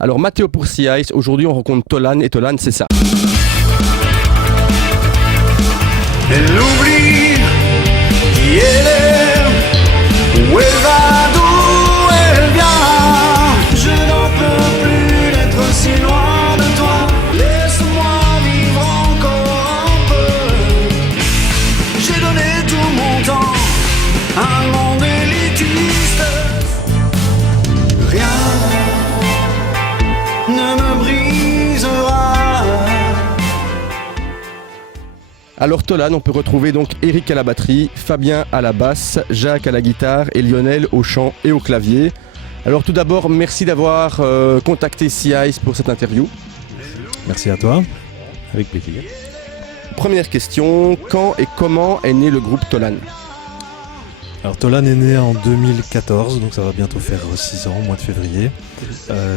Alors Mathéo pour Sea Ice, aujourd'hui on rencontre Tolan et Tolan c'est ça. Elle oublie qui elle est, où elle va, d'où elle vient. Je n'en peux plus d'être si loin de toi. Laisse-moi vivre encore un peu. J'ai donné tout mon temps à un monde élitiste. Rien ne me brisera. Alors Tolan, on peut retrouver donc Eric à la batterie, Fabien à la basse, Jacques à la guitare et Lionel au chant et au clavier. Alors tout d'abord, merci d'avoir contacté Sea Ice pour cette interview. Merci à toi. Avec plaisir. Première question, quand et comment est né le groupe Tolan ? Alors Tolan est né en 2014, donc ça va bientôt faire 6 ans, au mois de février.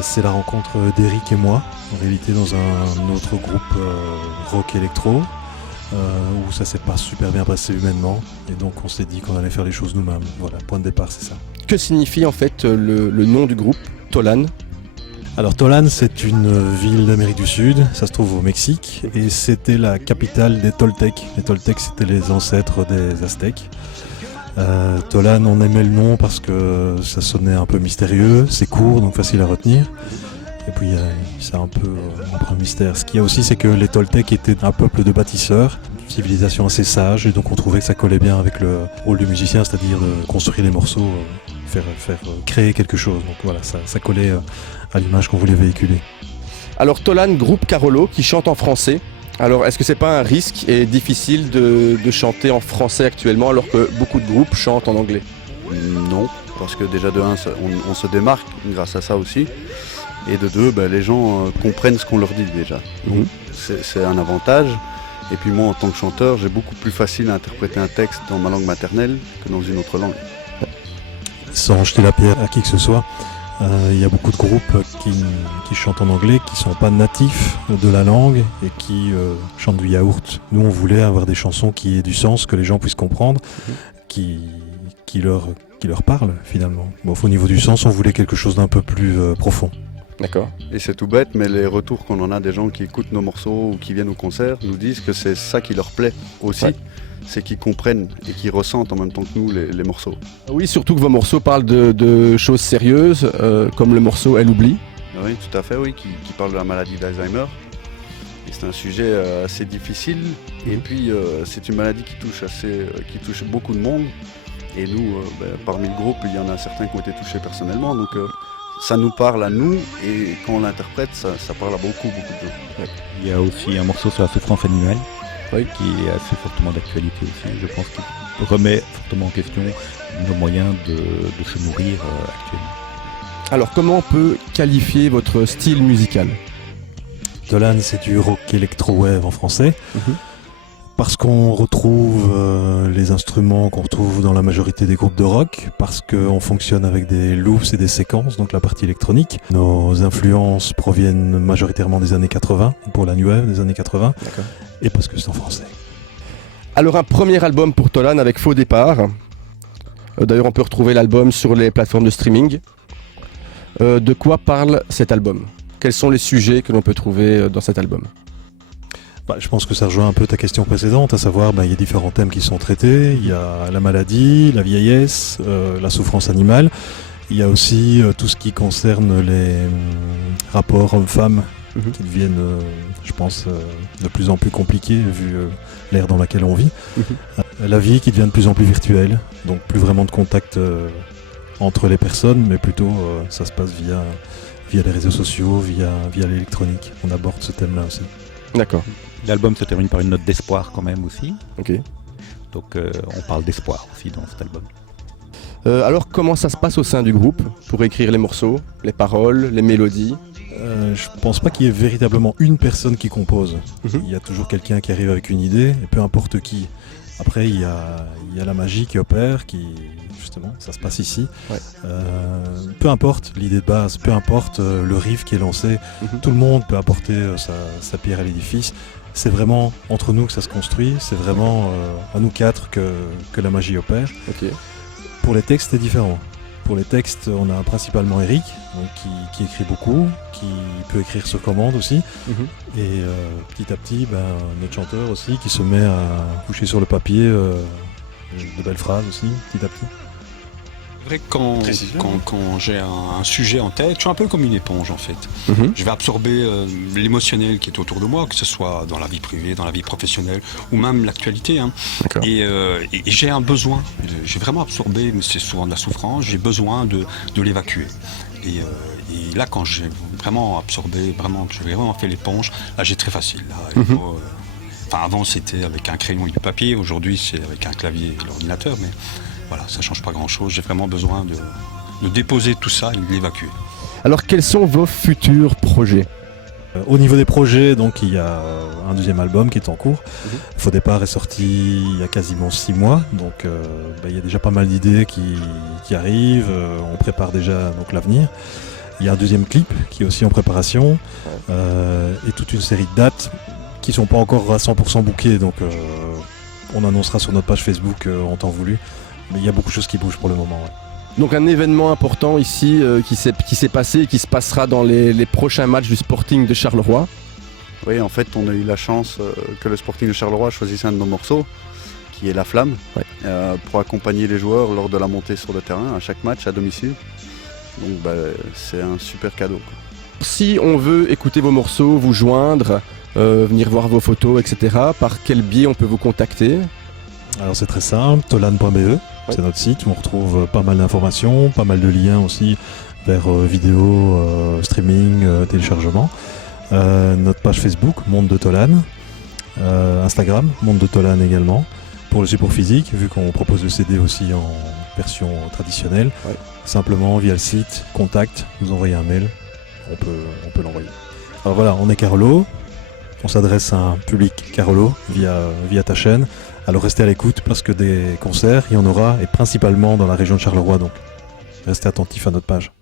C'est la rencontre d'Eric et moi, en réalité dans un autre groupe rock électro, où ça s'est pas super bien passé humainement, et donc on s'est dit qu'on allait faire les choses nous-mêmes. Voilà, point de départ c'est ça. Que signifie en fait le nom du groupe, Tolan ? Alors Tolan, c'est une ville d'Amérique du Sud, ça se trouve au Mexique, et c'était la capitale des Toltecs. Les Toltecs, c'était les ancêtres des Aztèques. Tolan, on aimait le nom parce que ça sonnait un peu mystérieux, c'est court, donc facile à retenir. Et puis c'est un peu un mystère. Ce qu'il y a aussi, c'est que les Toltecs étaient un peuple de bâtisseurs, une civilisation assez sage, et donc on trouvait que ça collait bien avec le rôle du musicien, c'est-à-dire de construire les morceaux, faire créer quelque chose. Donc voilà, ça collait à l'image qu'on voulait véhiculer. Alors Tolan, groupe Carolo qui chante en français. Alors est-ce que c'est pas un risque et difficile de chanter en français actuellement alors que beaucoup de groupes chantent en anglais ? Non, parce que déjà de 1, on se démarque grâce à ça aussi. Et de 2, les gens comprennent ce qu'on leur dit déjà. Donc c'est un avantage. Et puis moi en tant que chanteur, j'ai beaucoup plus facile à interpréter un texte dans ma langue maternelle que dans une autre langue. Sans jeter la pierre à qui que ce soit, il y a beaucoup de groupes qui chantent en anglais, qui ne sont pas natifs de la langue et qui chantent du yaourt. Nous on voulait avoir des chansons qui aient du sens, que les gens puissent comprendre, qui leur parlent finalement. Bon, au niveau du sens, on voulait quelque chose d'un peu plus profond. D'accord. Et c'est tout bête, mais les retours qu'on en a des gens qui écoutent nos morceaux ou qui viennent au concert nous disent que c'est ça qui leur plaît aussi. Ouais. C'est qu'ils comprennent et qu'ils ressentent en même temps que nous les morceaux. Oui, surtout que vos morceaux parlent de choses sérieuses, comme le morceau Elle oublie. Oui, tout à fait, oui, qui parle de la maladie d'Alzheimer. Et c'est un sujet assez difficile, et puis c'est une maladie qui touche beaucoup de monde. Et nous, parmi le groupe, il y en a certains qui ont été touchés personnellement, donc ça nous parle à nous, et quand on l'interprète, ça parle à beaucoup de gens. Ouais. Il y a aussi un morceau sur la souffrance animale, qui est assez fortement d'actualité aussi. Je pense qu'il remet fortement en question nos moyens de se nourrir actuellement. Alors comment on peut qualifier votre style musical ? Tolan, c'est du rock électro-wave en français. Parce qu'on retrouve les instruments qu'on retrouve dans la majorité des groupes de rock, parce qu'on fonctionne avec des loops et des séquences, donc la partie électronique. Nos influences proviennent majoritairement des années 80, pour la new wave des années 80, D'accord. Et parce que c'est en français. Alors un premier album pour Tolan avec Faux Départ. D'ailleurs on peut retrouver l'album sur les plateformes de streaming. De quoi parle cet album ? Quels sont les sujets que l'on peut trouver dans cet album ? Je pense que ça rejoint un peu ta question précédente, à savoir il y a différents thèmes qui sont traités. Il y a la maladie, la vieillesse, la souffrance animale. Il y a aussi tout ce qui concerne les rapports hommes-femmes qui deviennent, je pense, de plus en plus compliqués vu l'ère dans laquelle on vit. La vie qui devient de plus en plus virtuelle, donc plus vraiment de contact entre les personnes, mais plutôt ça se passe via les réseaux sociaux, via l'électronique. On aborde ce thème-là aussi. D'accord. L'album se termine par une note d'espoir quand même aussi. Ok. Donc on parle d'espoir aussi dans cet album. Alors comment ça se passe au sein du groupe pour écrire les morceaux, les paroles, les mélodies ? Je pense pas qu'il y ait véritablement une personne qui compose. Il y a toujours quelqu'un qui arrive avec une idée, et peu importe qui. Après il y a la magie qui opère, qui justement ça se passe ici. Ouais. Peu importe l'idée de base, peu importe le riff qui est lancé, tout le monde peut apporter sa pierre à l'édifice. C'est vraiment entre nous que ça se construit, c'est vraiment à nous quatre que la magie opère. Okay. Pour les textes, c'est différent. Pour les textes, on a principalement Eric, donc qui écrit beaucoup, qui peut écrire sur commande aussi. Et petit à petit, notre chanteur aussi, qui se met à coucher sur le papier de belles phrases aussi, petit à petit. C'est vrai que quand j'ai un sujet en tête, je suis un peu comme une éponge en fait. Je vais absorber l'émotionnel qui est autour de moi, que ce soit dans la vie privée, dans la vie professionnelle ou même l'actualité. Et j'ai un besoin, j'ai vraiment absorbé, mais c'est souvent de la souffrance, j'ai besoin de l'évacuer. Et là, quand j'ai vraiment absorbé, que j'ai vraiment fait l'éponge, là j'ai très facile. Là, avant c'était avec un crayon et du papier, aujourd'hui c'est avec un clavier et l'ordinateur, mais voilà, ça change pas grand-chose. J'ai vraiment besoin de déposer tout ça et de l'évacuer. Alors, quels sont vos futurs projets ? Au niveau des projets, donc il y a un deuxième album qui est en cours. Faux départ est sorti il y a quasiment 6 mois, donc il y a déjà pas mal d'idées qui arrivent. On prépare déjà donc l'avenir. Il y a un deuxième clip qui est aussi en préparation et toute une série de dates qui sont pas encore à 100% bookées, donc on annoncera sur notre page Facebook en temps voulu. Mais il y a beaucoup de choses qui bougent pour le moment. Ouais. Donc un événement important ici qui s'est passé et qui se passera dans les prochains matchs du Sporting de Charleroi. Oui, en fait, on a eu la chance que le Sporting de Charleroi choisisse un de nos morceaux, qui est La Flamme, pour accompagner les joueurs lors de la montée sur le terrain, à chaque match, à domicile. Donc c'est un super cadeau. Si on veut écouter vos morceaux, vous joindre, venir voir vos photos, etc., par quel biais on peut vous contacter ? Alors c'est très simple, tolan.be. C'est notre site où on retrouve pas mal d'informations, pas mal de liens aussi vers vidéo, streaming, téléchargement. Notre page Facebook, Monde de Tolan. Instagram, Monde de Tolan également. Pour le support physique, vu qu'on propose le CD aussi en version traditionnelle, simplement via le site, contact, vous envoyez un mail, on peut l'envoyer. Alors voilà, on est Carolo, on s'adresse à un public Carolo via ta chaîne. Alors restez à l'écoute parce que des concerts, il y en aura, et principalement dans la région de Charleroi, donc restez attentifs à notre page.